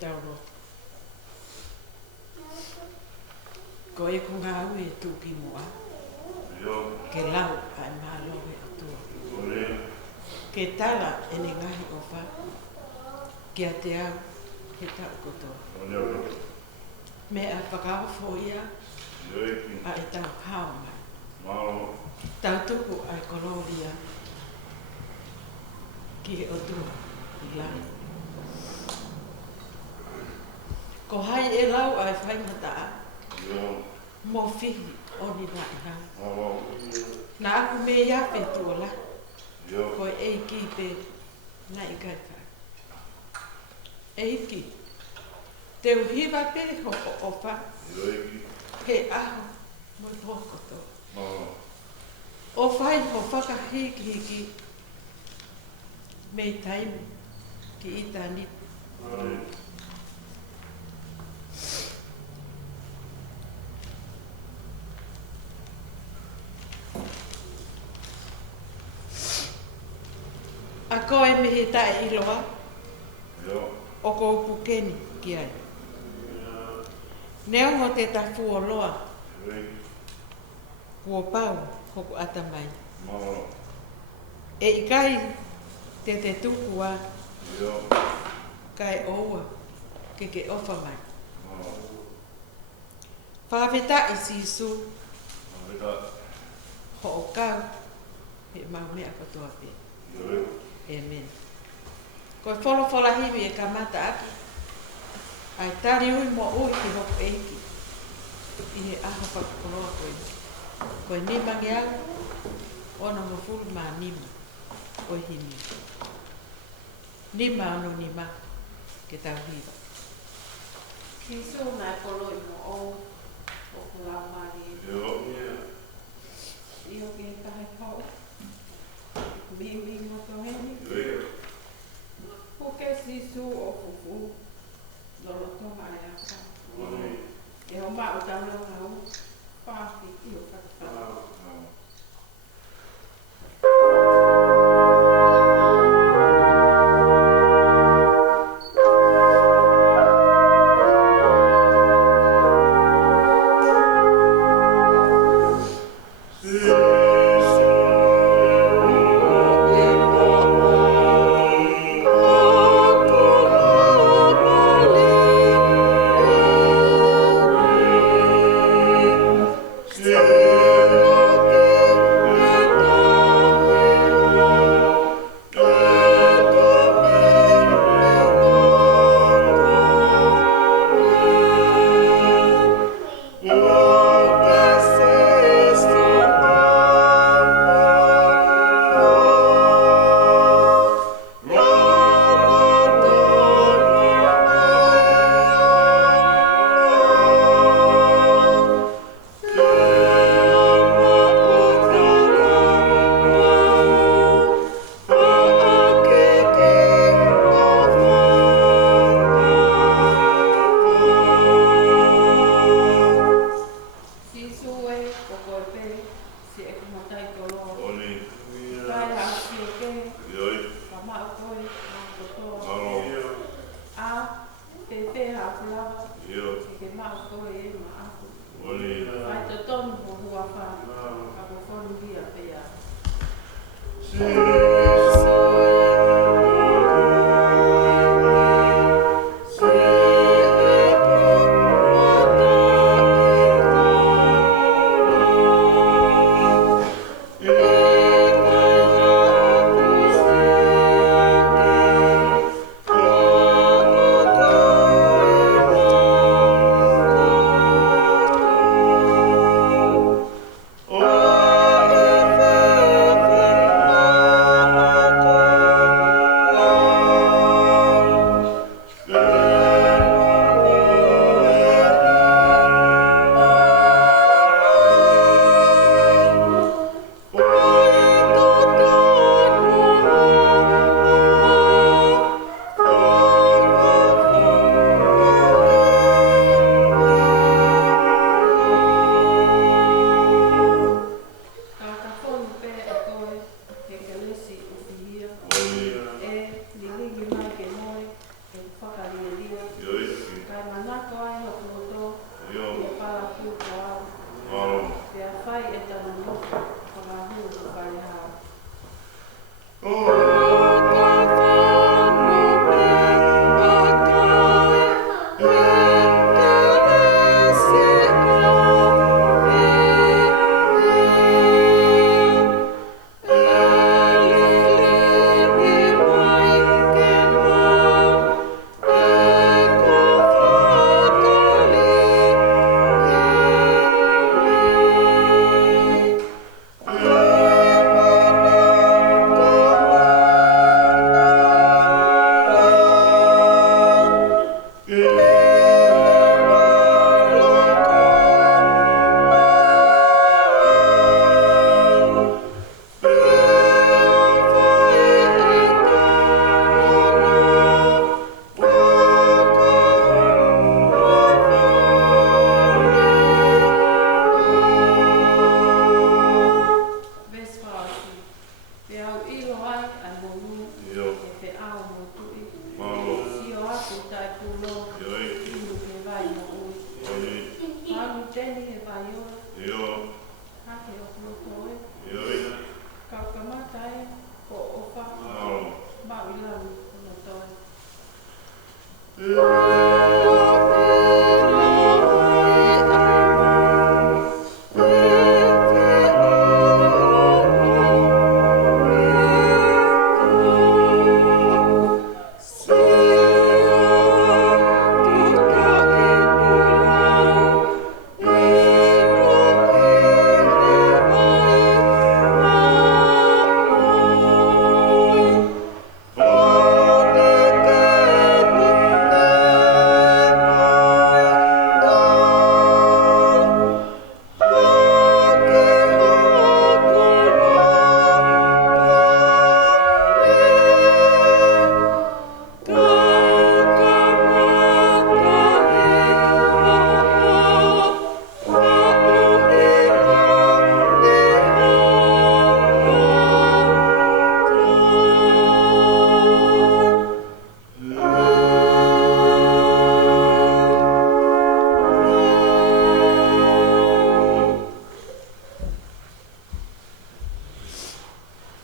tauro. Ko e ko ngā ue tū ki mua. Ke lau ai mahalo e atua. Ke tala e ne ngahi o wha. Ke a te au he tau kotoa. Me a whakao fo ia a e tau hao mai. Tau tuku ai koloria ki e otua i lai. Ko hai e lau ai whaingataa. Mo whihi o ni nai nau. Nā aku me iape tuola. Ko e ki pe nai kai whai. E iki. Te uhiwa pe ho o wha. He aho mo i hokoto. O whai ho whakahiki hiki. Me taimi ki ita ni. A koe mihi tae iloa. O ko pukeni ki ai. Neo mo te tafu o loa. Kua pau hoku atamai. E ikai te tukua. Kai oua ke ofa mai. Whaweta i sisu. Ho o kau. He mau mea katoa pe. Amen. Ko whola hiwi e kamata aki. Ai tari ui mo ui ki hoku eiki. I he aho whakakoroa koe. Koe nima nge au. Ona mo fulu maa nima. Koe hini. Nima ono nima. Ke tau hiwa. Ki so nai kolo i mo o. O kula mari. Iho ke kahe pau. Mimi moto heni. Puke sisu o fufu. Lolo tonga e aka. E ho maa o tau leo ngau. Pāki i o kakao. Oh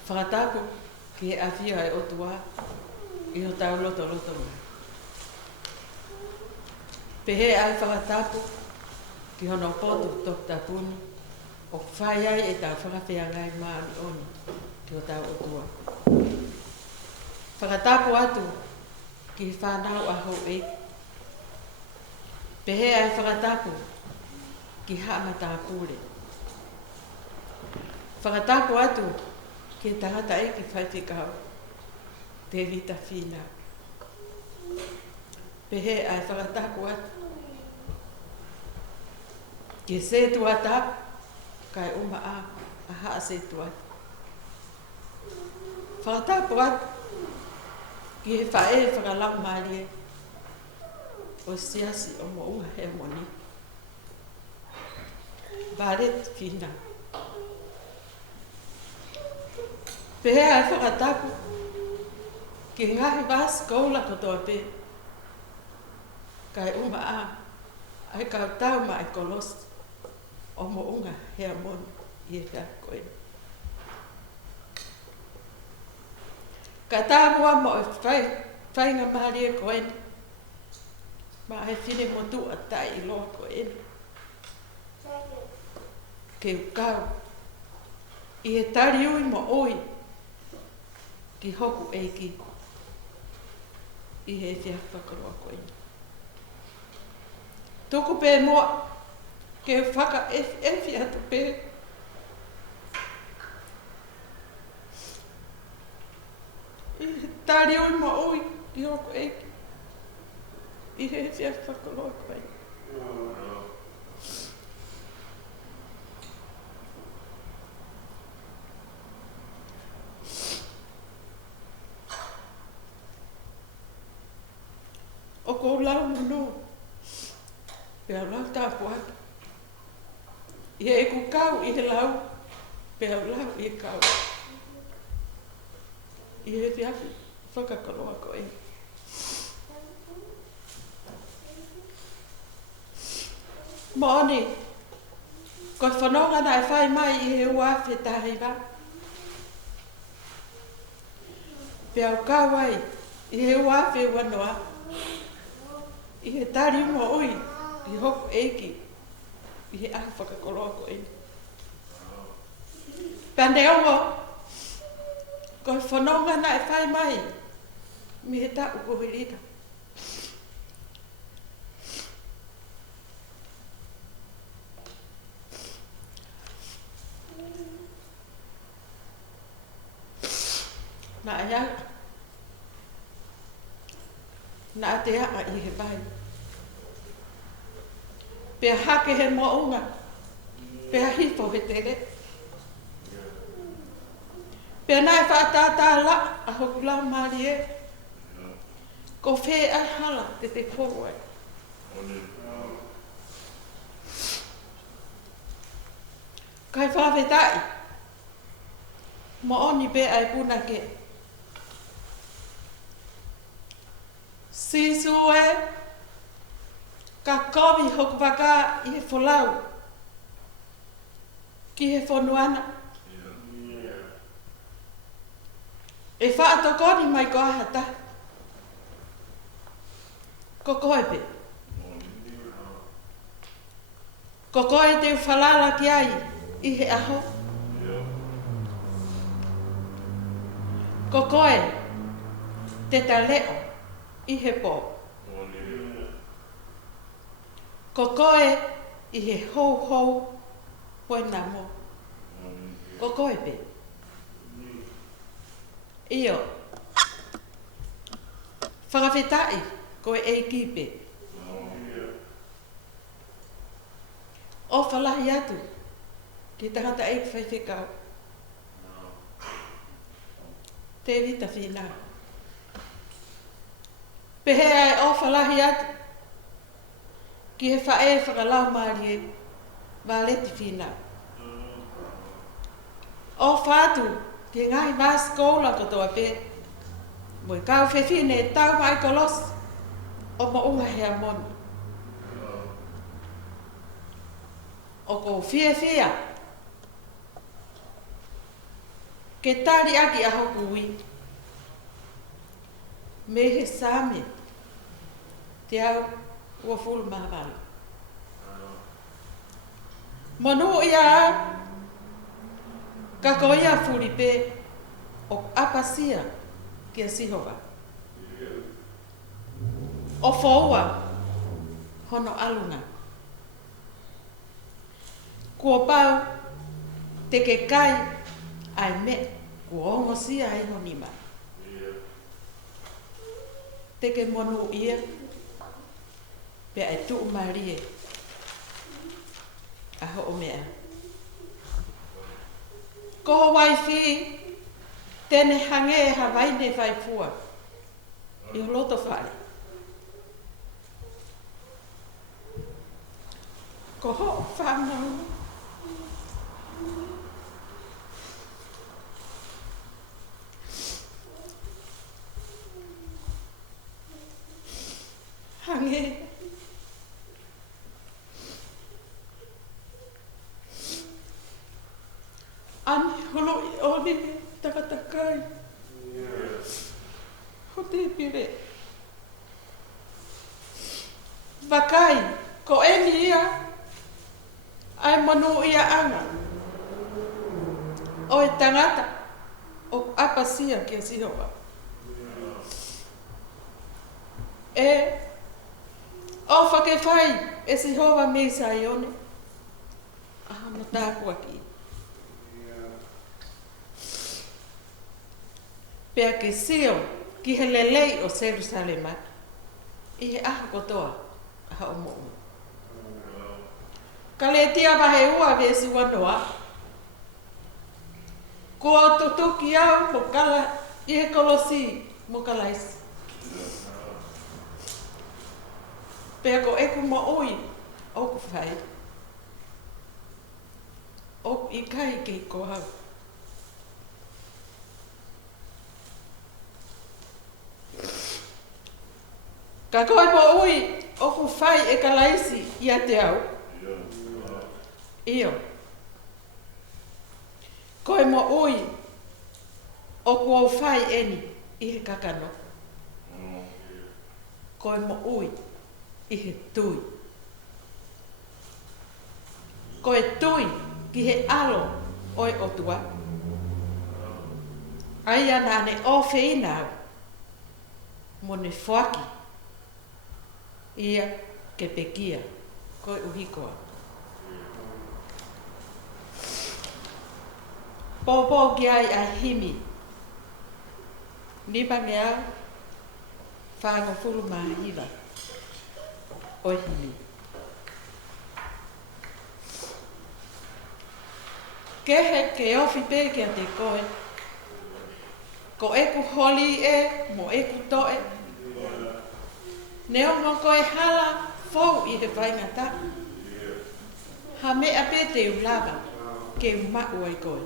Whakatapu ki he awhia e otua I o tau loto loto mai. Pehe ai whakatapu ki hono potu tok tapuni o whai ai e tau whakawhia ngai maani oni ki o tau otua. Whakatapu atu ki whanau aho e. Pehe ai whakatapu ki haama tāpure. Whakatapu atu ki tangata e ki whaitikau te vita whina. Pehe ai whakatapu atu ki se tuata kai uma a haa se tuata. Whakatapu atu ki he whae whakalau maari e o siasi o mounga he moni. Baret whina. Pehe ai whakatapu ki ngahi vas koula kotoa pe. Kai uma a ai kau tau mai kolos o mounga he moni I he koe. Ka tāmua mo e whainga maari e koe. Ma he whine motu a tai I loa koe. Ke ukau. I he tari ui mo oi. Ki hoku eiki. I he whia whakaroa koe. Tuku pē moa. Ke whaka e atu pē. I he tari ui mo oi. Ki hoku eiki. I he whia whakaroa koe. O kou lau muno. Pea lau tāpu atu. I he eku kau I he lau. Pea lau I he kau. I he whiafi whakakaloa koe. Mooni. Ko whanonga nai whai mai I he ua whetaheiwa. Pea o kawai, I he wafe wanoa. I he tari mo ui, I hoku eiki. I he aha whakakoroa ko e. Pea ne ongo, ko he whanonga na e whai mai. Mi he taku ko he rita. Na aya. Na te aa I he vai. Pea hake he mounga. Pea hifo he tere. Pea nai whaatata la a hoku la maari e. Ko whē ai hala te te kōwai. Kai whawhetai. Mo oni be ai puna ke. Sisu e. Ka komi hoku waka I he wholau. Ki he whonuana. E whaatokoni mai ko ahata. Ko koe pe. Ko koe te whalala ki ai I he aho. Ko koe te taleo I he pō. Ko koe I he hou hou hoi namo. Ko koe pe. Iyo. Whakawhetai koe e kipe. O whalahi atu ki tangata e whaiwhekau. Te vita whina. Pehe ai o whalahi atu ki he whae whakalau maari e wāleti whina. O whātu ki ngai mas koula kotoa pe. Moi kau whewhine e tau mai kolos. O ma unga hea moni. O ko whia. Ke tari aki a hoku ui. Me he sāme. Te au ua fulu mahawana. Manu ia ka ko ia furi pe o apasia ki a sihova. O foua hono alunga. Kua pau te ke kai ai me kua ongo sia ai honima. Te ke monu ia pe ai tu marie a ho mea. Ko waifi tene hange hawaine vai fua. I loto fai. Ko ho whanau. Hange. Ani holo I oli takatakai. Ho te pire. Wakai, ko eni ia. Ai manu ia anga. O e tangata. O apasia ki a sihoa. E o whakewhai e sihoa me sa ione. Aha no tākua ki. Pea ke sio ki he lelei o Jerusalema. I he aha kotoa. Aha o mo'u. Ka le tia wahe ua vesi wanoa. Ko o tutuki au mo kala I he kolosi mo kalaisi. Pea ko eku mo ui oku whai. Oku I kai ki ko hau. Ka koe mo ui oku whai e kalaisi I a te au. Iyo. Koe mo ui oku o whai eni i he kakano. Ko e mo ui i he tui. Ko e tui ki he alo oi o tua. Ai ana ne o whina mo ne whaki. Ia ke pekia ko e uhikoa. Pōpō ki ai a himi. Nipa ngea whāngo fulu mahiwa o himi. Kehe ke ofi pē kia te koe. Ko eku holi e, mo eku toe. Neo mo koe hala fau i he whaingata. Ha mea pē te ulawa ke umau ai koe.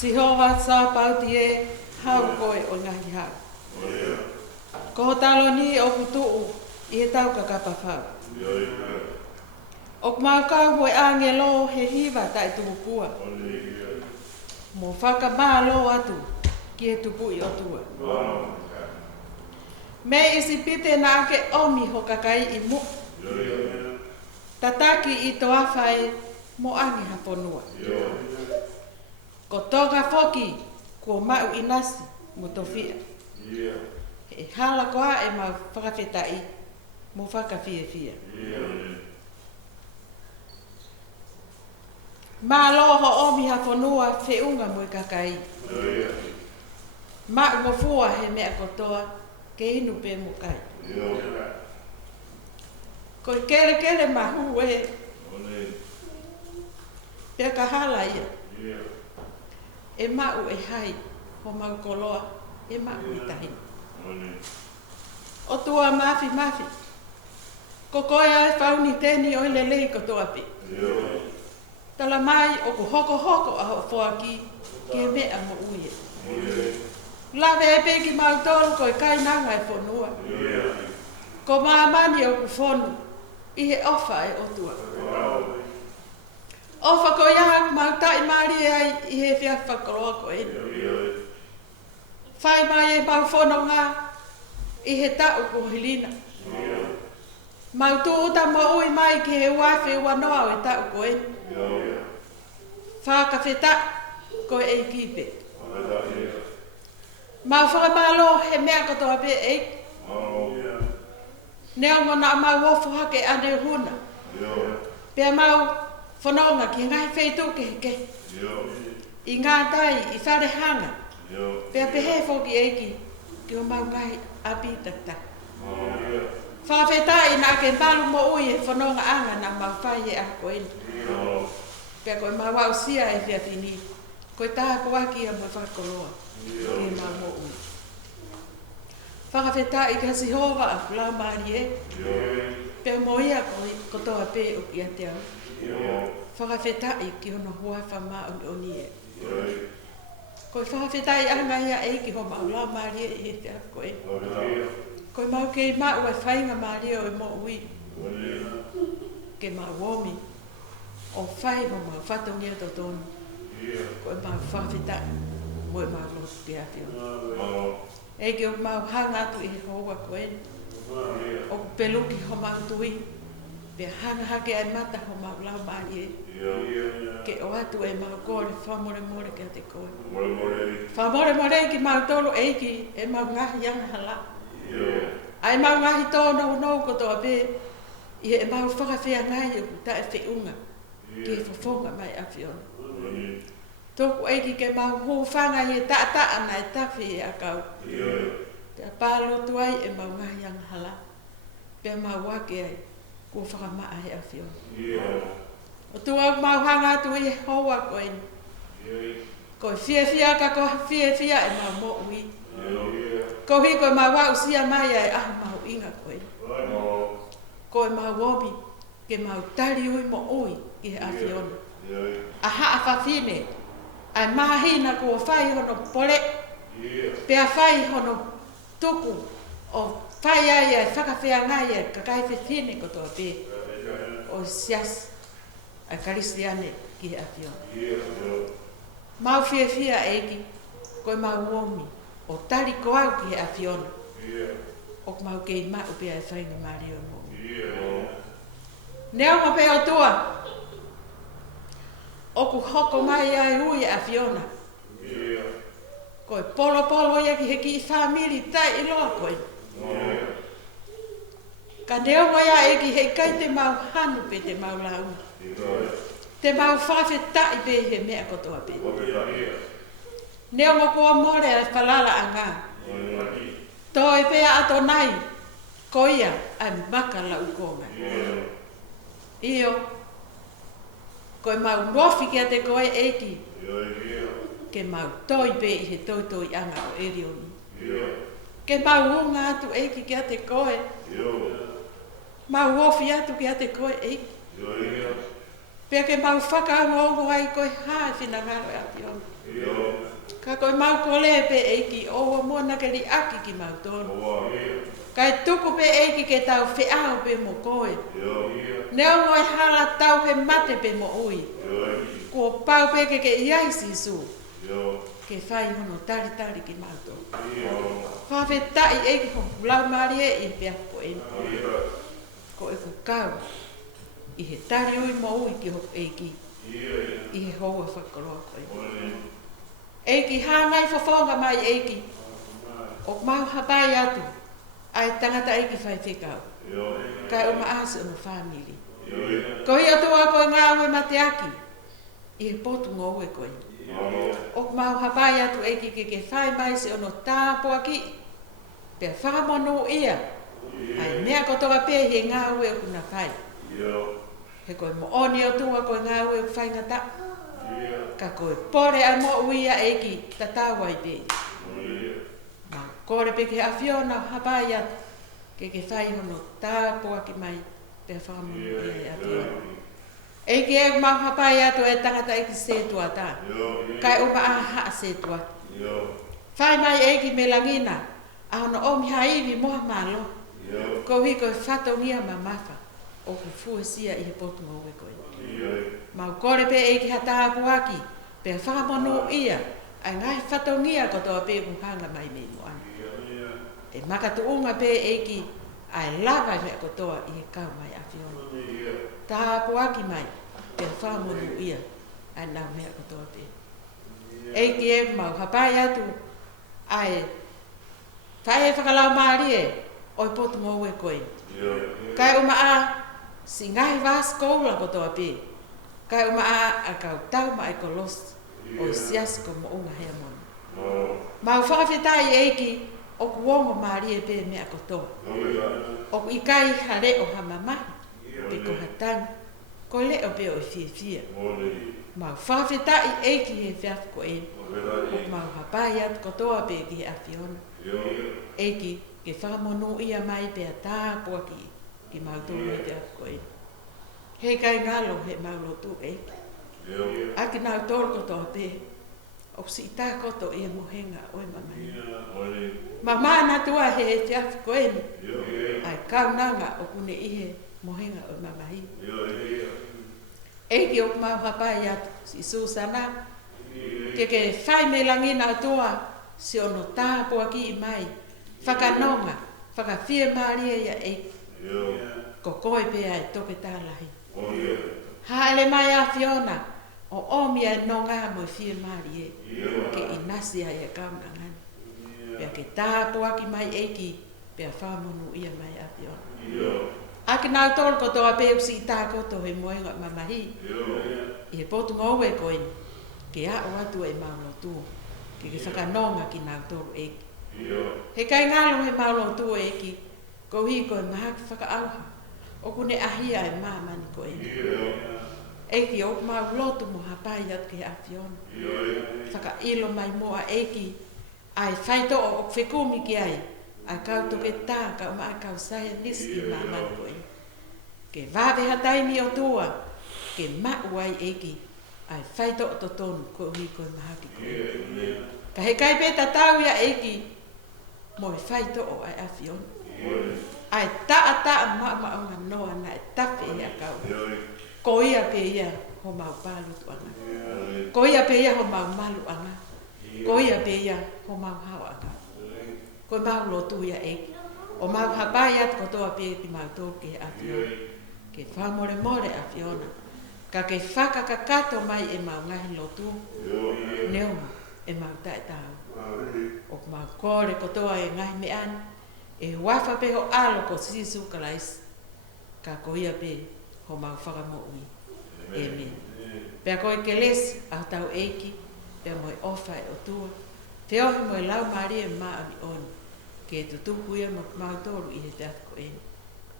Si hoa sa pauti e hau koe o ngahi hau. Ko talo ni o putuu i he tau ka kapawhau. O maukau mo e angelo he hiva tai tupua. Mo whaka mālo atu ki he tupu i o tua. Me isi pite na ake omi ho kakai i mu. Tataki i toa whai mo angi haponua. Ko toga foki ko mau inasi mo tofia. E hala koa e mau whakawhetai mo whakawhia. Ma loho omi haponua whiunga mo i kakai. Ma mo fua he mea kotoa ke inu pe mo kai. Ko i kele mahu e pe ka hala ia. E mau e hai ho mau koloa e mau i tahi. O tua mafi. Ko koe ai whauni teni o ile lei kotoa pe. Tala mai o ko hoko a ho whaki ke mea mo uie. Lawe e peki mau tolu ko i kainanga e whonua. Ko maamani o ku whonu i he ofa e otua. Ofa ko ia mau tai mari ai i he whia whakoroa ko e. Whai mai e mau whono ngā i he tau ko hilina. Mau tu uta mo ui mai ki he uawhi wanoa o e tau ko e. Whakawheta ko e kipe. Mau whakamalo he mea katoa pe e. Neo ngona mau wofu hake ane huna. Pea mau whanonga ki ngai wheitu ke heke. I ngā tai i whare hanga. Pea pehe whoki eiki ki o mau ngai api takta. Whawheta i nā ke malu mo ui e whanonga anga na mau whai e ako eni. Pea koe mau au sia e whia whini. Koe taha koaki a mo whakoloa. Ke mau mo ui. Whakawheta i kasi hova a kulau maari e. Pea mo ia kotoa pe o ki a te au. Whakawheta i ki hono hua whama o ni e. Koe whakawheta i anga ia e ki ho mau lau maari e he te ako e. Koe mau kei mau e whainga maari o e mo ui. Ke mau womi. O whai ho mau whatongi e to tonu. Koe mau whakawheta mo e mau los pe a whio. E ke o mau hanga atu i he hoa koe. O peluki ho mau tui. Pe hanga hake ai mata ho mau lau maari e. Ke o atu e mau kore whamore ke a te koe. Whamore ki mau tolu eiki e mau ngahi anga hala. Ai mau ngahi tōna no kotoa pe. I e mau whakawhea ngai e ta e whiunga. Ke whawhonga mai a whiona. Tōku eiki ke mau hōwhanga i e ta ana e tawhi e a kau. Te a pālo tuai e mau ngahi anga hala. Pea mau wake ai. Ko whakamaa he a whiona. O tua mau hanga atu i hoa koe. Ko whia ka ko whia e mau mo ui. Ko hi koe mau wau sia mai ai ahu mau inga koe. Koe mau wobi ke mau tari ui mo ui i he a whiona. A haa whawhine. Ai mahina ko whai hono pole. Pea whai hono tuku o whai ai whakawhea ngai ai kakai whine kotoa pe. O sias. A Karistiane ki he a whiona. Mau whia eiki, koe mau uomi, o tari ko au ki he a whiona. O mau kei mau pia e whainga maari o mo. Neo ma pe o tua, o ku hoko mai ai hui a whiona. Koe polo ia ki he ki i whamiri tai i loa koe. Ka neo mai a eiki he kai te mau hanu pe te mau launa. Te mau whawheta i pe he mea kotoa pe. Neo mo koa more a whalala a ngā. Tō e pea ato nai, ko ia ai makala u konga. Io, koe mau nofi kia te koe eiki. Ke mau toi pe i he toi anga o erioni. Ke mau unga atu eiki kia te koe. Mau wofi atu kia te koe eiki. Pea ke mau whakaongo ai koe hae whinangaro e Awhiona. Ka koe mau kole pe eiki owa mona ke li aki ki mau tonu. Kai tuku pe eiki ke tau whiao pe mo koe. Neo ngoi hala tau he mate pe mo ui. Ko pau pe ke iai sisu. Ke whai hono tari tari ki mau tonu. Whawhe tai eiki ho lau maari e i pia ko e. Ko e ku kau. I he tari ui mo ui ki ho eiki. I he hoa whakaroa koe. Eiki hāngai whawhonga mai eiki. O mau hapai atu. Ai tangata eiki whai whekau. Kai o maasi o no whamili. Ko hi atua koe ngā ue mate aki. I he potu ngō ue koe. O mau hapai atu eiki ke whai mai se o no tāpua ki. Pea whamono ia. Ai mea kotoa pe he ngā ue o kuna whai. He koe mo oni o tua koe ngā ue o whai ngata. Ka koe pore ai mo uia eiki ta tāwai pe. Ma kore pe ke Awhiona hapai atu. Ke whai hono tāpua ki mai. Pea whamono ia e Awhiona. Eiki e mau hapai atu e tangata eiki setua tā. Kai o maa haa setua. Whai mai eiki me langina. A hono omi haiwi moha malo. Ko hi koe whatongia ma mafa. O ku fuesia i he potu ngōwe koe. Mau kore pe eiki ha tāpuaki. Pea whamono ia. Ai ngai whatongia kotoa pe kuhanga mai me moana. E makatu unga pe eiki. Ai lava mea kotoa i he kau mai Awhiona. Tāpuaki mai. Pea whamono ia. Ai nau mea kotoa pe. Eiki e mau hapai atu. Ai whae whakalau maari e. Oi potu ngōwe koe. Kai o maa. Si ngai vas koula kotoa pe. Kai o maa a kau tau mai kolos. O sias ko mo unga hea mona. Mau whakawhetai eiki. O kuongo maari e pe mea kotoa. O ku ikai hare o hamamahi. Pe ko hatang. Ko le o pe o fia fia. Mau whakawhetai eiki he whiaf ko e. O mau hapai at kotoa pe ki he Awhiona. Eiki ke whamono ia mai pe a tāpua ki. Ki mau tūru e te aku koe. Hei kai ngalo he maulo tū eiki. Aki nau tōru kotoa pe. O si tā koto i e mohenga o e mamai. Ma mana tua he te aku koe ni. Ai kau nanga o kune ihe mohenga o e mamai. Eiki o mau hapai atu si Susana. Ke whai me langina tua si ono tāpua ki i mai. Whakanonga, whakawhia maria ia eiki. Ko koe pea e toke tālahi. Haele mai Awhiona, o omi e nonga mo e whia maria e. Ke inasi ai e kaunangani. Pea ke tāpuaki mai eiki, pea whamono ia mai Awhiona. Aki nau tolu kotoa pe usi i tā koto he moenga mamahi. I he potu ngōwe koe, ke a o atu e maulo tū. Ke whakanonga ki nau tolu eiki. He kai ngalo he maulo tū eiki, ko hi koe mahaki whakaauha. O kune ahia e mamani koe. Eiki o mau lotu mo hapai at ke Awhiona. Whakailo mai moa eiki. Ai whaito o whekumi ki ai. Ai kau toke tā ka o maa kau saia niski mamani koe. Ke wawe hataimi o tua. Ke mau ai eiki. Ai whaito o totonu ko hi koe mahaki koe. Ka he kai peta tau ia eiki. Mo e whaito o ai Awhiona. Ai taa maa noa na e tafe ia kau. Ko ia pe ia ho mau palu tuanga. Ko ia pe ia ho mau malu anga. Ko ia pe ia ho mau hao anga. Ko mau lotu ia eiki. O mau hapai at kotoa pe ki mau toke Awhiona. Ke whamore more Awhiona. Ka ke whakakakato mai e mau ngahi lotu. Neuma e mau tae tau. O mau kore kotoa e ngahi me ani. E wafa pe ho alo ko sisu kalais. Ka ko ia pe ho mau whakamo ui. Amen. Pea koe ke les au tau eiki. Pea moe ofa e o tua. Te ohi moe lau maari e maa ami oni. Ke tutuku ia mo mau toru i he te atko e.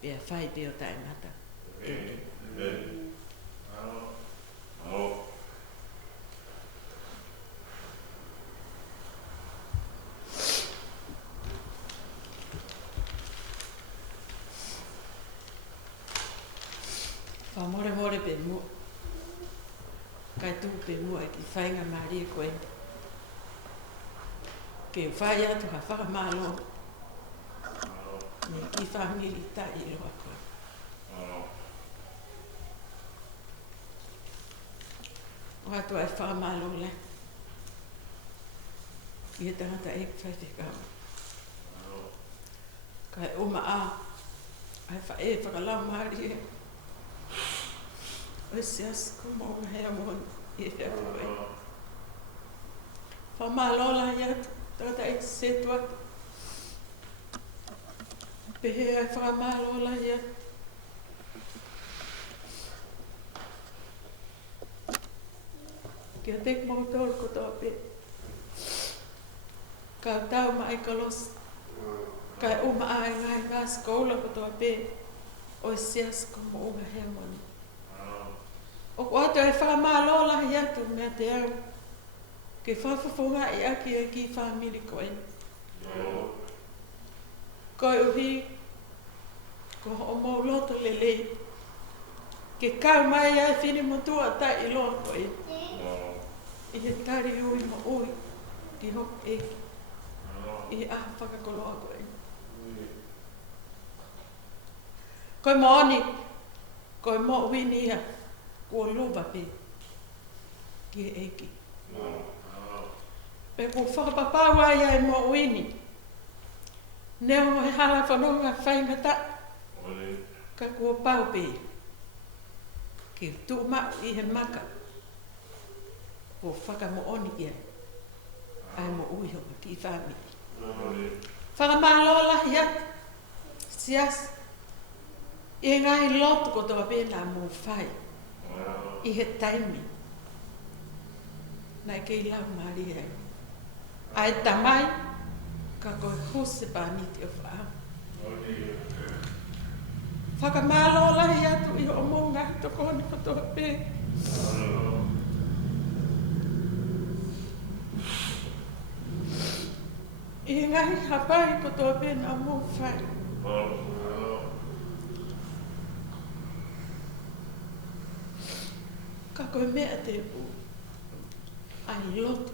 Pea whai pe o tae ngata. Amen. More pe mo Kai tupe mua ki whainga maari e koe. Ke whai atu ha whakamalo. Me ki whamiri tai i roa koe. O atu ai whakamalo le. I e tangata e whai te kama. Kai oma a. Ai wha e whakalau maari e. Oi sias kumo hea mon I e whea koe. Whamalo la i atu. Tangata e se tuat. Pehe ai whamalo la i atu. Kia tek mau tōru ko tō pe. Ka tau mai ka los. Kai uma ai ngai ngā skola ko tō pe. O sias kumo unga hea moni. O ko atu ai whamalo la i atu mea te au. Ke whawhawhunga I aki e ki whamiri koe. Koe uhi. Ko o mau loto lele. Ke kau mai ai whini motua tai I loa koe. I he tari ui ma ui. Ki hok eki. I he aha whakakoloa koe. Koe maoni. Koe mo wini ia. Kua luva pe. Ki he eki. Pe ko whakapapau ai ai mo wini. Neo he hala whanonga whaingata. Ka kua pau pe. Ki tu mau I he maka. Ko whakamo oni ia. Ai mo ui hoka ki whami. Whakamalo lahi atu. Sias. I ngai lotu ko toa pēnā mō whai. I he taimi. Nai kei lau maari ai. Ai tamai. Ka koe huse pāniti o whaau. Whakamalo lahi atu I o mō ngā tokoni ko toa pē. I ngai hapai ko toa pēnā mō whai. Ka koe mea te pu. Ai lotu.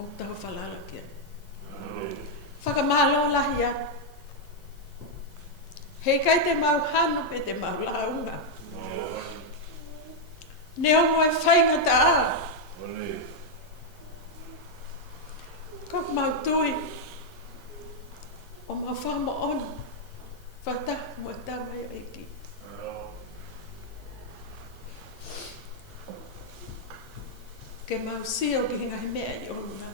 O tau whalala kia. Whakamalo lahi atu. Hei kai te mau hanu pe te mau launga. Neo moe whaingata a. Ka mau tui. O mau whamo ona. Whata mo tamai o iki. Ke mau sio ki hinga he mea I ona.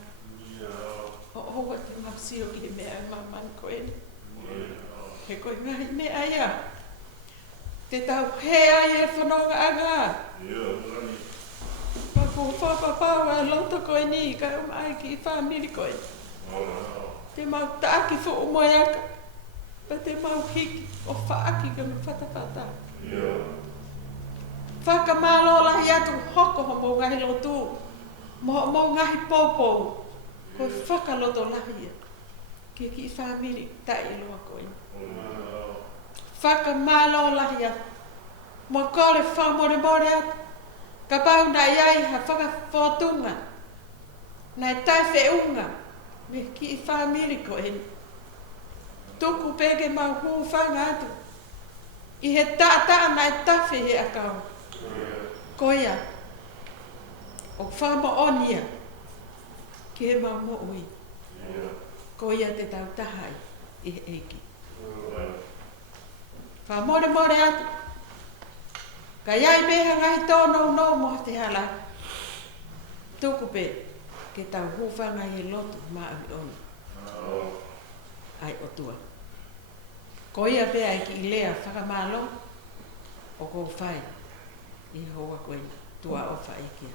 O hoa te mau sio ki he mea I mamani koe. He koe ngahi mea ia. Te tau he ai e whanonga anga. Pa ko whapapau ai loto koe ni ka ai ki whamiri koe. Te mau taaki fo o moe aka. Pa te mau hiki o whaaki ka me whatawhata. Whakamalo lahi atu hoko ho mō ngahi lotu. Mō ngahi pōpou. Koe whakaloto lahi ia. Ki whamiri tai loa koe. Whakamalo lahi atu. Mō kore whamore more atu. Ka pau na iai ha whakawhotunga. Nai tai whiunga. Me ki whamiri koe. Tuku peke mau hū whanga atu. I he tātaa nai tawhi he akau. Koia. O whama onia. Ki he mau mo ui. Koia te tau tahai. I he eki. Whamore more atu. Ka iai meha ngai tōnou no mo te hala. Tuku pe. Ke tau hūwhanga he lotu maawi ona. Ai o tua. Koia pe ai ki lea whakamalo. O kou whai. I hoa koe tua o whai kia.